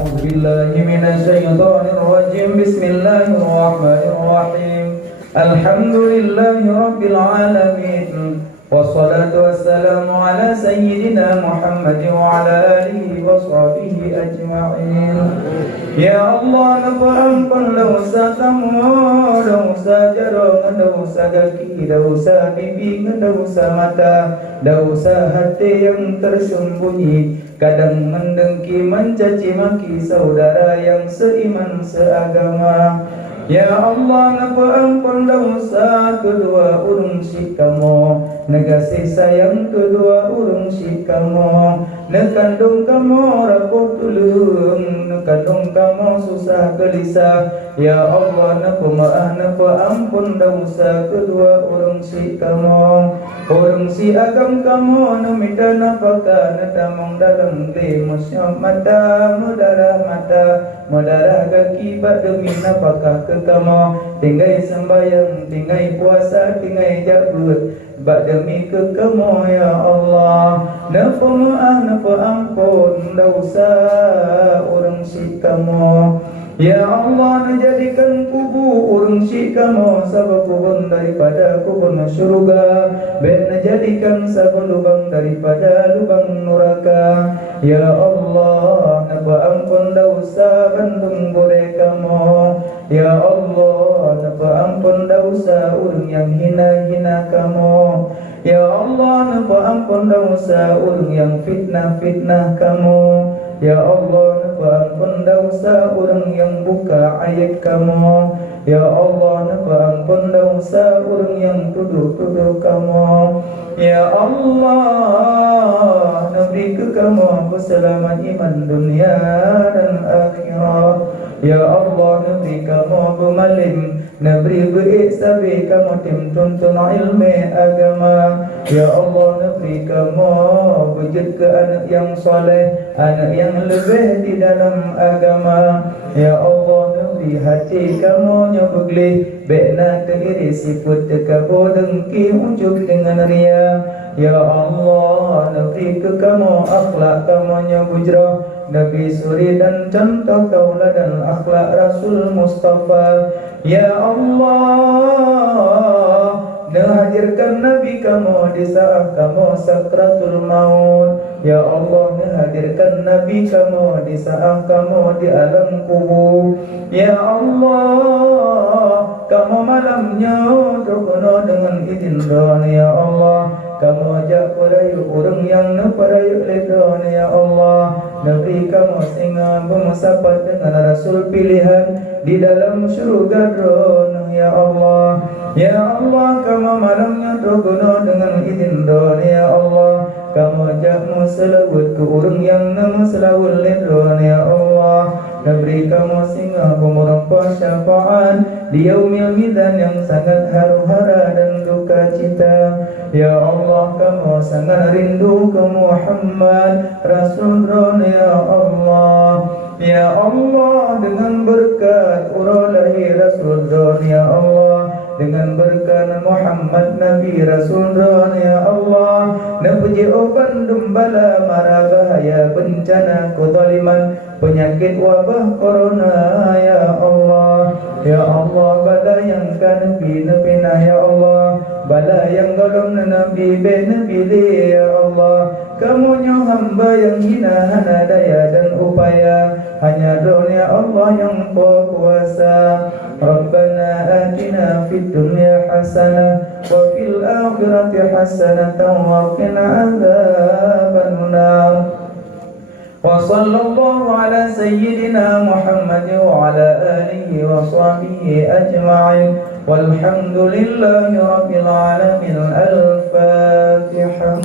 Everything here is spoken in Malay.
أعوذ بالله من الشيطان الرجيم. بسم الله الرحمن الرحيم. الحمد لله رب العالمين، والصلاة والسلام على سيدنا محمد وعلى آله وصحبه أجمعين. Ya Allah, ampun dosa kamu, dosa jarang, dosa kaki, dosa pipi, dosa mata, dosa hati yang tersembunyi. Kadang mendengki, mencaci maki saudara yang seiman seagama. Ya Allah, ampun dosa kedua urung si kamu, negasi sayang kedua urung si kamu, nekandung kamu rapuh tulung, nekandung kamu susah gelisah. Ya Allah, maaf ampun dosa kedua urung si kamu, urung si agam kamu, numita napaka netamong dalam limusnya mata, mudarah mata, mudarah kaki bak demi napakah ke kamu. Tinggai sembahyang, tinggai puasa, tinggai jabut bak demi ke kamu. Ya Allah, napa maaf, napa ampun dosa urang si kamu. Ya Allah, menjadikan kubu urang si kamu sabab kubun daripada kubun syurga, ben menjadikan sabab lubang daripada lubang neraka. Ya Allah, napa ampun dosa bandung bore kamu. Ya Allah, napa ampun dosa urang yang hina-hina kamu. Ya Allah, napa ampun dosa urang yang fitnah-fitnah kamu. Ya Allah, napa ampun dosa urang yang buka aib kamu. Ya Allah, napa ampun dosa urang yang tuduh-tuduh kamu. Ya Allah, nabri ke kamu selamat iman dunia dan akhirat. Ya Allah, nabri kamu bemalim, nabri beiksabi kamu tim tuntun ilmu agama. Ya Allah, nabri kamu wujud ke anak yang soleh, anak yang lebih di dalam agama. Ya Allah, nabri hati kamu yang beglih, bekna teriri sifat tekabo dengki ujub dengan ria. Ya Allah, nabri ke kamu akhlak kamu yang bujrah, Nabi suri dan contoh tauladan akhlak Rasul Mustafa. Ya Allah, hadirkan Nabi kamu di saat kamu sakratul maut. Ya Allah, hadirkan Nabi kamu di saat kamu di alam kubur. Ya Allah, kamu malamnya terkena dengan izin doa. Ya Allah, kamu ajak perayu orang yang neperayu ledon. Ya Allah, Nabi kamu singa bermusabat dengan Rasul pilihan di dalam syurga drone. Ya Allah, ya Allah, kamu malamnya terguna dengan izin doa. Ya Allah, kamu ajak selawat ke orang yang nama selawat ledon. Ya Allah, Nabi kamu singa bermurah syafaat di yaumil mizan yang sangat haru-hara dan duka cita. Ya Allah, kamu sangat rindu ke Muhammad Rasul drone. Ya Allah, ya Allah, dengan berkat urang lahir Rasul drone. Ya Allah, dengan berkat Muhammad Nabi Rasul drone. Ya Allah, napuji oban dumbala mara bahaya bencana kezaliman penyakit wabah corona. Ya Allah, ya Allah, bala yang kan nabi nabina. Ya Allah, bala yang golong nabi ben nabi. Ya Allah, kamu nyo hamba yang hina hana daya dan upaya, hanya dunia Allah yang berkuasa. Rabbana atina fid dunya hasanah wa fil akhirati hasanah wa qina adzaban nar. Wa sallallahu ala sayyidina Muhammad wa ala alihi wa sahbihi ajma'in. Walhamdulillahi rabbil alamin. Al-Fatihah.